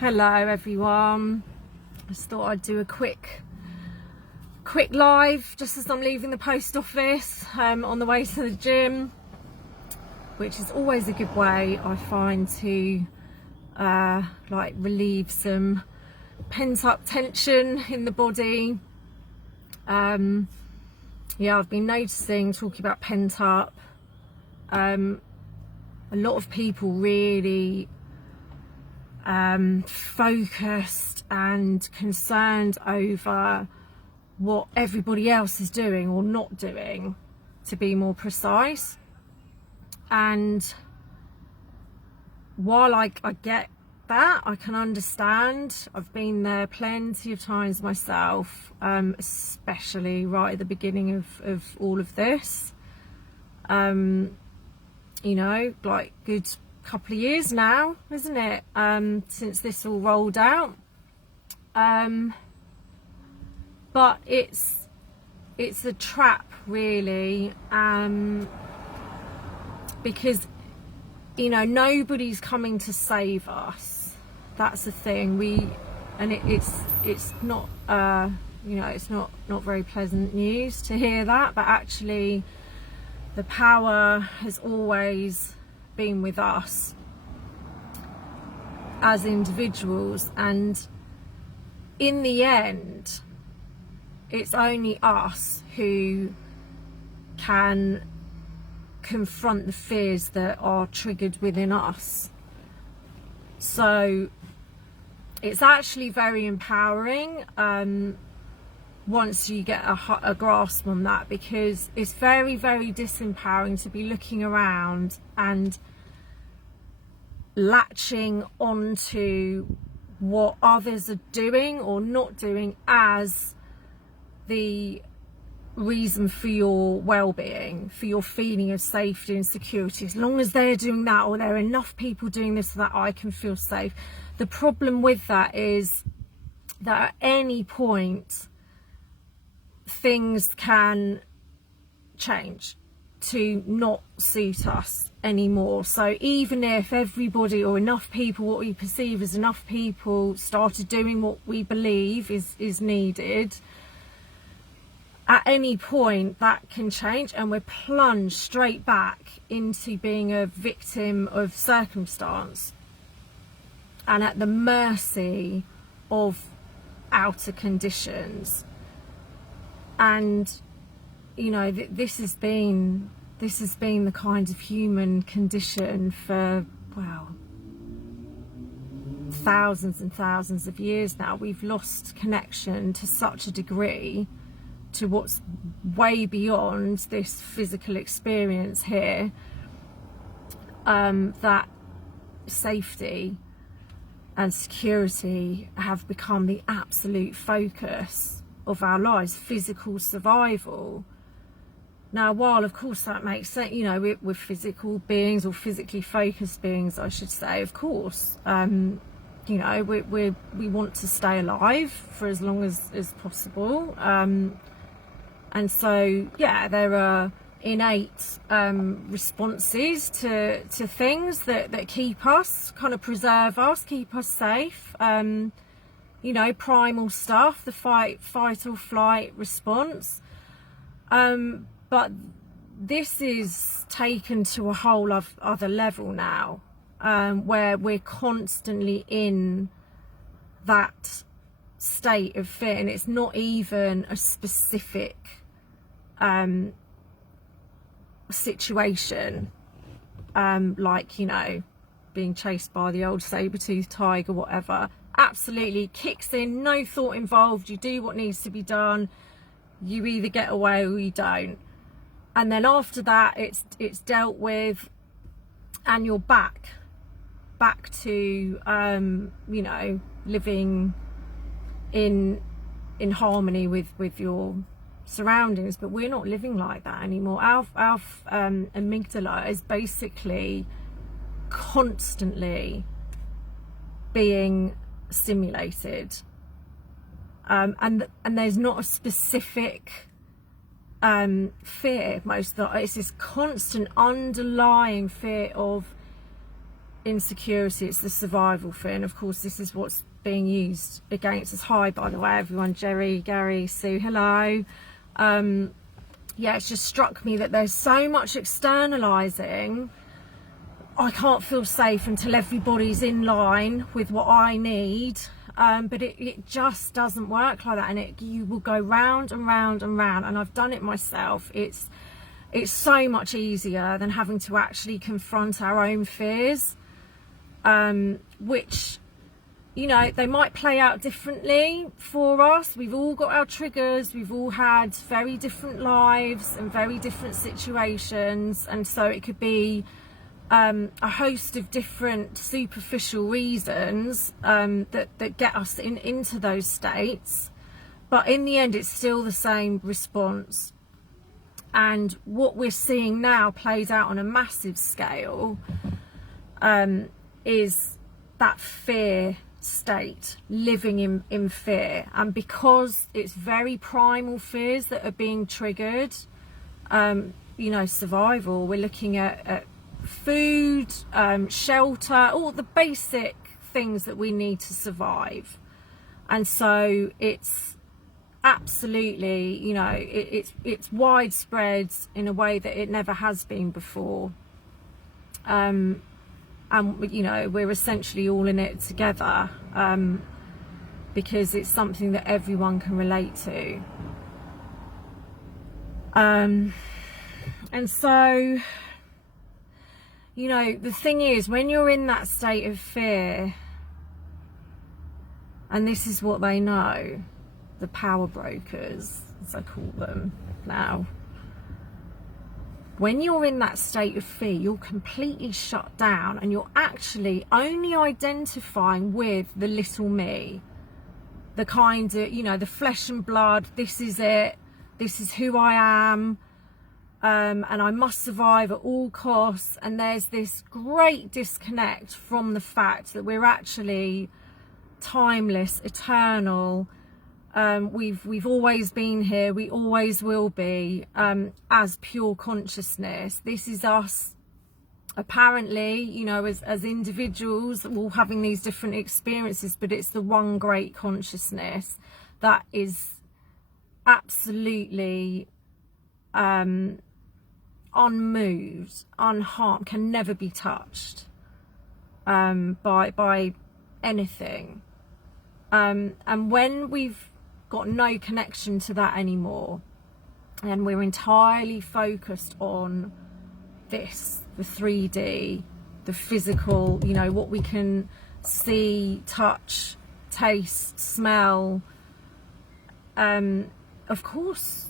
Hello everyone. Just thought I'd do a quick live just as I'm leaving the post office on the way to the gym, which is always a good way I find to like relieve some pent up tension in the body. Yeah, I've been noticing, talking about pent up, a lot of people really focused and concerned over what everybody else is doing or not doing, to be more precise. And while I get that, I can understand. I've been there plenty of times myself, especially right at the beginning of all of this. You know, like good couple of years now, isn't it, since this all rolled out. But it's a trap, really, because, you know, nobody's coming to save us. That's the thing. It's not you know, it's not very pleasant news to hear that, but actually the power has always been with us as individuals, and in the end it's only us who can confront the fears that are triggered within us. So it's actually very empowering once you get a grasp on that, because it's very, very disempowering to be looking around and latching onto what others are doing or not doing as the reason for your well-being, for your feeling of safety and security. As long as they're doing that, or there are enough people doing this so that I can feel safe. The problem with that is that at any point things can change to not suit us anymore. So even if everybody, or enough people, what we perceive as enough people, started doing what we believe is needed, at any point that can change and we're plunged straight back into being a victim of circumstance and at the mercy of outer conditions. And you know, this has been the kind of human condition for, wow, thousands and thousands of years now. We've lost connection to such a degree to what's way beyond this physical experience here, that safety and security have become the absolute focus of our lives, physical survival. Now, while of course that makes sense, you know, we're physical beings, or physically focused beings, I should say, of course. You know, we want to stay alive for as long as possible. And so, yeah, there are innate responses to things that keep us, kind of preserve us, keep us safe. You know, primal stuff, the fight or flight response. But this is taken to a whole other level now, where we're constantly in that state of fear, and it's not even a specific situation, like, you know, being chased by the old saber-toothed tiger, whatever. Absolutely kicks in, no thought involved. You do what needs to be done. You either get away or you don't. And then after that, it's dealt with, and you're back to you know, living in harmony with your surroundings. But we're not living like that anymore. Our amygdala is basically constantly being stimulated, and there's not a specific fear. Most of it's this constant underlying fear of insecurity, it's the survival fear. And of course this is what's being used against us. Hi, by the way, everyone. Jerry, Gary, Sue, hello. Yeah, it's just struck me that there's so much externalizing. I can't feel safe until everybody's in line with what I need. But it just doesn't work like that, and you will go round and round and round. And I've done it myself. It's so much easier than having to actually confront our own fears, which, you know, they might play out differently for us. We've all got our triggers. We've all had very different lives and very different situations, and so it could be a host of different superficial reasons that get us into those states, but in the end it's still the same response. And what we're seeing now plays out on a massive scale, is that fear state, living in fear. And because it's very primal fears that are being triggered, you know, survival, we're looking at food, shelter, all the basic things that we need to survive. And so it's absolutely, you know, it's widespread in a way that it never has been before. And you know, we're essentially all in it together, because it's something that everyone can relate to. And so, you know, the thing is, when you're in that state of fear, and this is what they know, the power brokers, as I call them now, when you're in that state of fear, you're completely shut down, and you're actually only identifying with the little me, the kind of, you know, the flesh and blood, this is it, this is who I am, and I must survive at all costs. And there's this great disconnect from the fact that we're actually timeless, eternal. We've always been here, we always will be, as pure consciousness. This is us, apparently, you know, as individuals, all having these different experiences, but it's the one great consciousness that is absolutely unmoved, unharmed, can never be touched by anything. And when we've got no connection to that anymore, and we're entirely focused on this, the 3D, the physical, you know, what we can see, touch, taste, smell, of course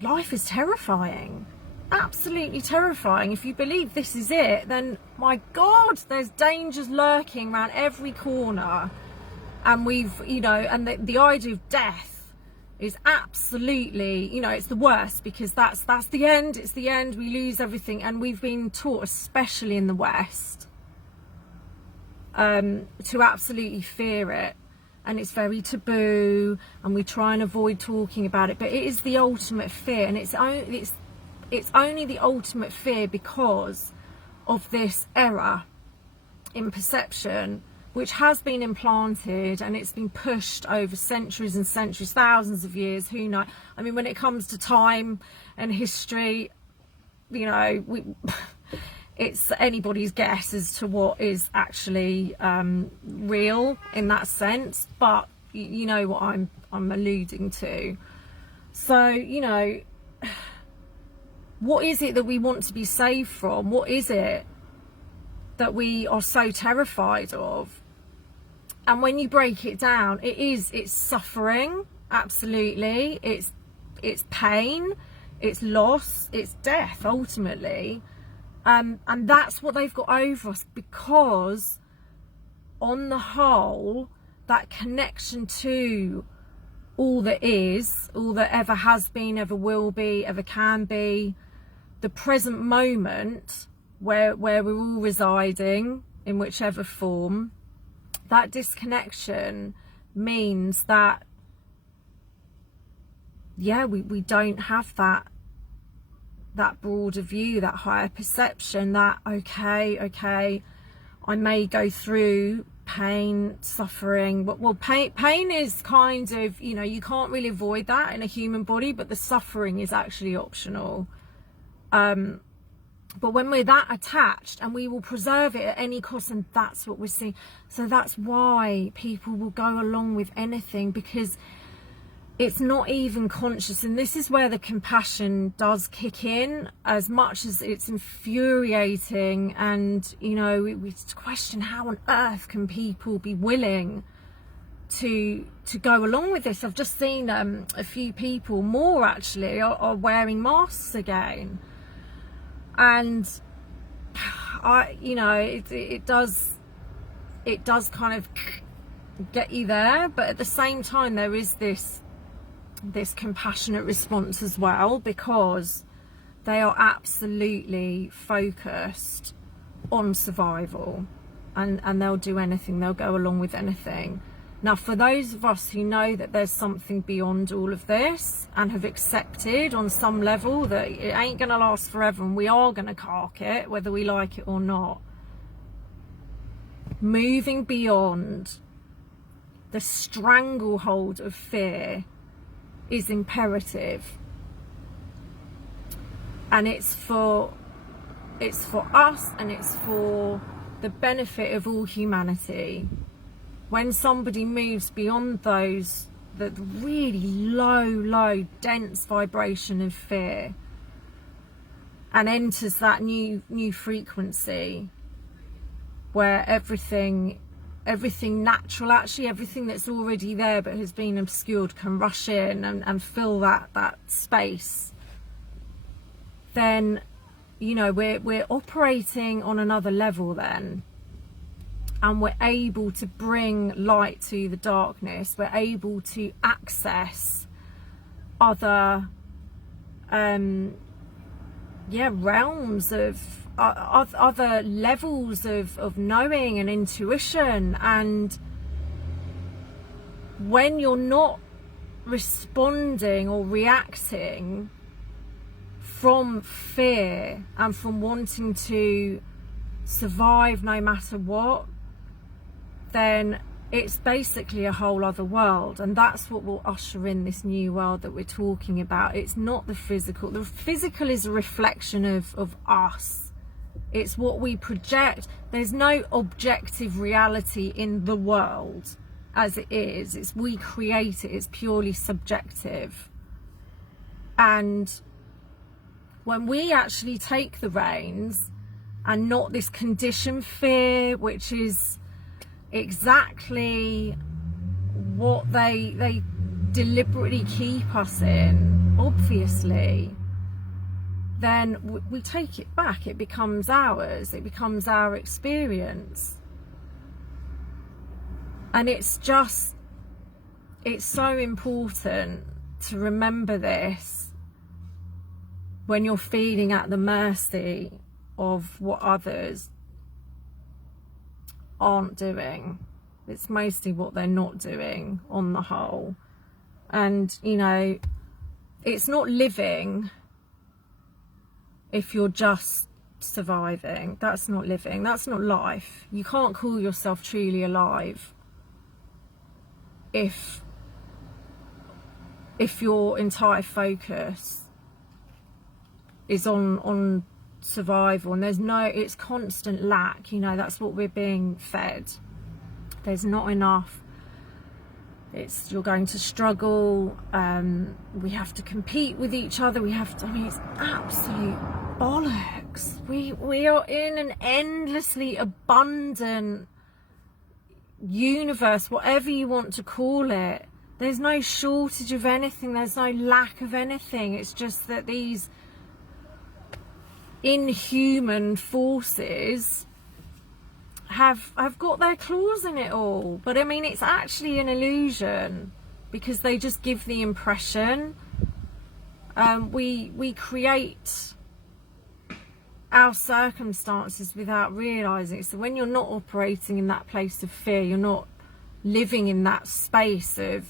life is terrifying, absolutely terrifying. If you believe this is it, then my God, there's dangers lurking around every corner. And we've, you know, and the idea of death is absolutely, you know, it's the worst, because that's the end, it's the end, we lose everything. And we've been taught, especially in the West, to absolutely fear it. And it's very taboo, and we try and avoid talking about it, but it is the ultimate fear. And it's only the ultimate fear because of this error in perception, which has been implanted, and it's been pushed over centuries and centuries, thousands of years, who knows. I mean, when it comes to time and history, you know, it's anybody's guess as to what is actually real in that sense, but you know what I'm alluding to. So, you know, what is it that we want to be saved from? What is it that we are so terrified of? And when you break it down, it's suffering, absolutely. It's pain, it's loss, it's death, ultimately. And that's what they've got over us, because on the whole, that connection to all that is, all that ever has been, ever will be, ever can be, the present moment where we're all residing in whichever form, that disconnection means that, yeah, we don't have that broader view, that higher perception, that okay, I may go through pain, suffering. Well, pain is kind of, you know, you can't really avoid that in a human body, but the suffering is actually optional. But when we're that attached, and we will preserve it at any cost, and that's what we're seeing. So that's why people will go along with anything, because it's not even conscious. And this is where the compassion does kick in, as much as it's infuriating. And, you know, we question, how on earth can people be willing to go along with this? I've just seen a few people, more actually, are wearing masks again. And you know, it does kind of get you there, but at the same time there is this compassionate response as well, because they are absolutely focused on survival, and they'll do anything, they'll go along with anything. Now, for those of us who know that there's something beyond all of this, and have accepted on some level that it ain't going to last forever, and we are going to cark it, whether we like it or not, moving beyond the stranglehold of fear is imperative. And it's for us, and it's for the benefit of all humanity. When somebody moves beyond those, the really low, dense vibration of fear, and enters that new frequency where everything natural, actually everything that's already there but has been obscured, can rush in and fill that space, then, you know, we're operating on another level then. And we're able to bring light to the darkness. We're able to access other realms of other levels of knowing and intuition. And when you're not responding or reacting from fear and from wanting to survive no matter what, then it's basically a whole other world. And that's what will usher in this new world that we're talking about. It's not the physical. The physical is a reflection of us. It's what we project. There's no objective reality in the world as it is. It's we create it. It's purely subjective. And when we actually take the reins, and not this conditioned fear, which is exactly what they deliberately keep us in, obviously, then we take it back. It becomes ours. It becomes our experience. And it's so important to remember this when you're feeling at the mercy of what others aren't doing. It's mostly what they're not doing on the whole. And, you know, it's not living if you're just surviving. That's not living. That's not life. You can't call yourself truly alive if your entire focus is on survival, and it's constant lack. You know, that's what we're being fed. There's not enough. You're going to struggle. We have to compete with each other. It's absolute bollocks. We are in an endlessly abundant universe, whatever you want to call it. There's no shortage of anything. There's no lack of anything. It's just that these inhuman forces have got their claws in it all. But I mean, it's actually an illusion, because they just give the impression. We create our circumstances without realizing it. So when you're not operating in that place of fear, you're not living in that space of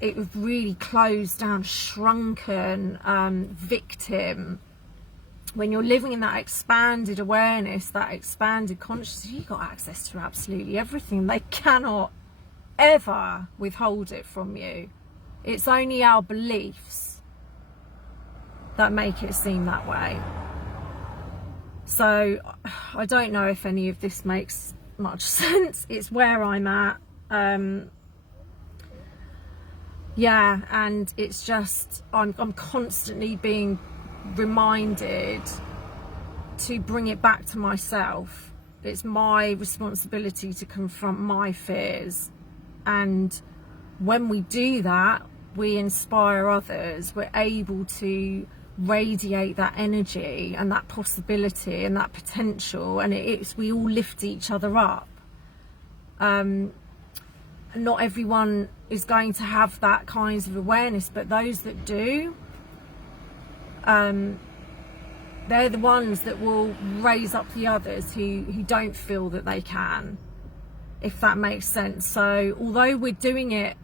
it really closed down, shrunken victim when you're living in that expanded awareness, that expanded consciousness, you've got access to absolutely everything. They cannot ever withhold it from you. It's only our beliefs that make it seem that way. So I don't know if any of this makes much sense. It's where I'm at. Yeah, and it's just I'm constantly being reminded to bring it back to myself. It's my responsibility to confront my fears, and when we do that, we inspire others. We're able to radiate that energy and that possibility and that potential, and we all lift each other up. Not everyone is going to have that kind of awareness, but those that do, they're the ones that will raise up the others who don't feel that they can, if that makes sense. So although we're doing it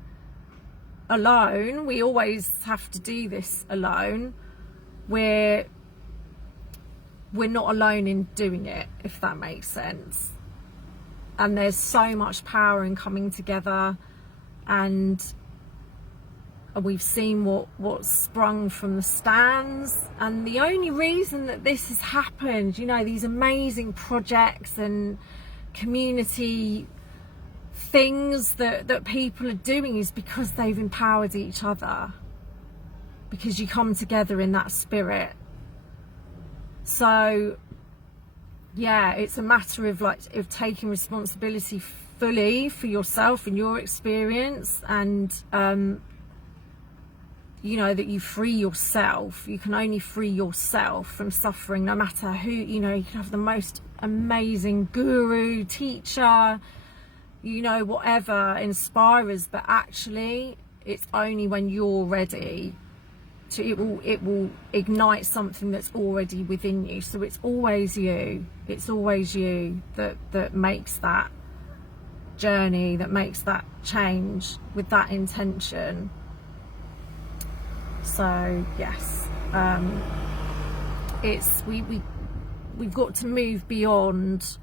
alone, we always have to do this alone, we're not alone in doing it, if that makes sense. And there's so much power in coming together, and we've seen what's sprung from the stands. And the only reason that this has happened, you know, these amazing projects and community things that people are doing, is because they've empowered each other, because you come together in that spirit. So yeah, it's a matter of taking responsibility fully for yourself and your experience, and you know, that you free yourself. You can only free yourself from suffering, no matter who, you know. You can have the most amazing guru, teacher, you know, whatever inspires, but actually it's only when you're ready to, it will ignite something that's already within you. So it's always you that makes that journey, that makes that change with that intention. So yes, it's we've got to move beyond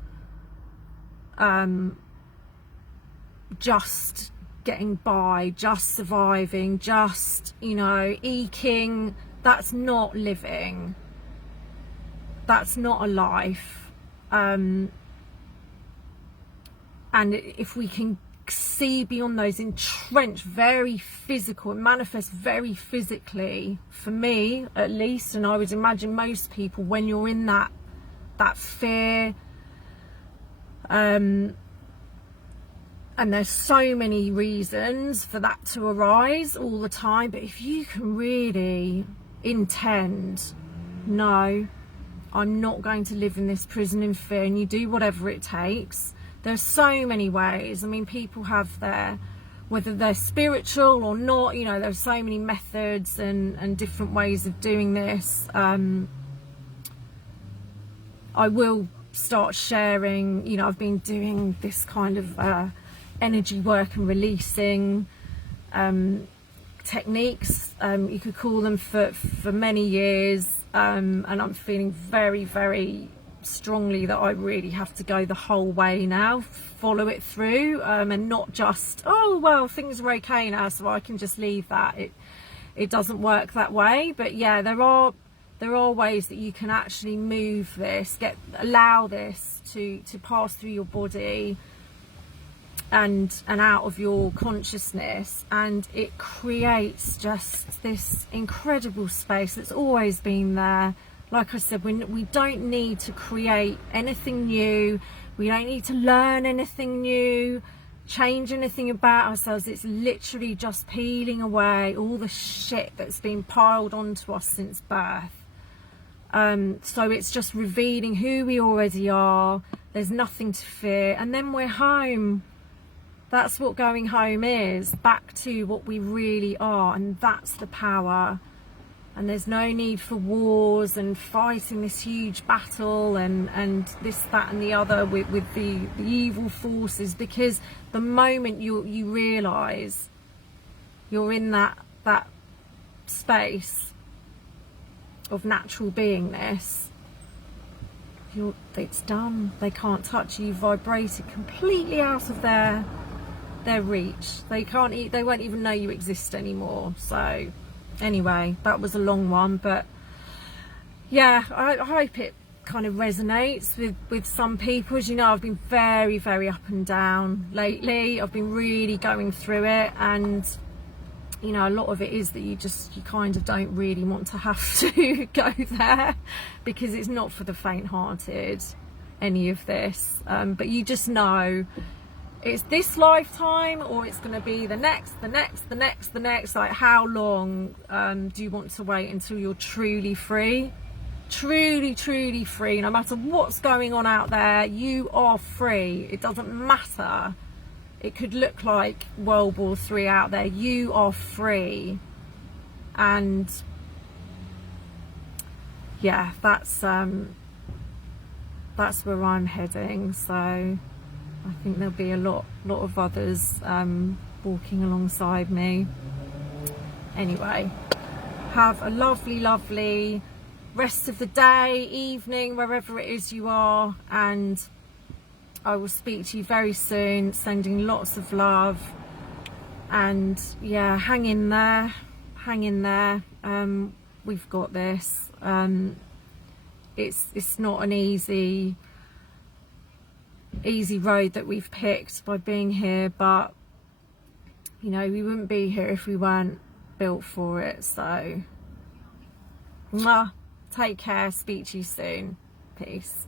just getting by, just surviving, just, you know, eking. That's not living. That's not a life. And if we can see beyond those entrenched, very physical, and manifest very physically, for me at least, and I would imagine most people, when you're in that fear, and there's so many reasons for that to arise all the time, but if you can really intend, no, I'm not going to live in this prison in fear, and you do whatever it takes. There's so many ways. I mean, people have their, whether they're spiritual or not, you know, there's so many methods and different ways of doing this. I will start sharing, you know, I've been doing this kind of energy work and releasing techniques, you could call them, for many years, and I'm feeling very, very strongly that I really have to go the whole way now, follow it through, and not just, oh well, things are okay now, so I can just leave that. It doesn't work that way. But yeah, there are ways that you can actually move this, allow this to pass through your body and out of your consciousness, and it creates just this incredible space that's always been there. Like I said, we don't need to create anything new, we don't need to learn anything new, change anything about ourselves. It's literally just peeling away all the shit that's been piled onto us since birth. So it's just revealing who we already are. There's nothing to fear, and then we're home. That's what going home is, back to what we really are, and that's the power. And there's no need for wars and fighting this huge battle and this, that and the other with the evil forces, because the moment you realise you're in that space of natural beingness, it's done. They can't touch you. You've vibrated completely out of their reach. They won't even know you exist anymore. So anyway, that was a long one, but yeah, I hope it kind of resonates with some people. As you know, I've been very, very up and down lately. I've been really going through it, and you know, a lot of it is that you kind of don't really want to have to go there, because it's not for the faint-hearted, any of this. But you just know it's this lifetime, or it's going to be the next. Like, how long do you want to wait until you're truly free? Truly free. No matter what's going on out there, you are free. It doesn't matter. It could look like World War III out there. You are free. And yeah, that's where I'm heading. So I think there'll be a lot of others walking alongside me. Anyway, have a lovely rest of the day, evening, wherever it is you are, and I will speak to you very soon. Sending lots of love, and yeah, hang in there. We've got this. It's not an easy road that we've picked by being here, but you know, we wouldn't be here if we weren't built for it. So mwah, take care, speak to you soon, peace.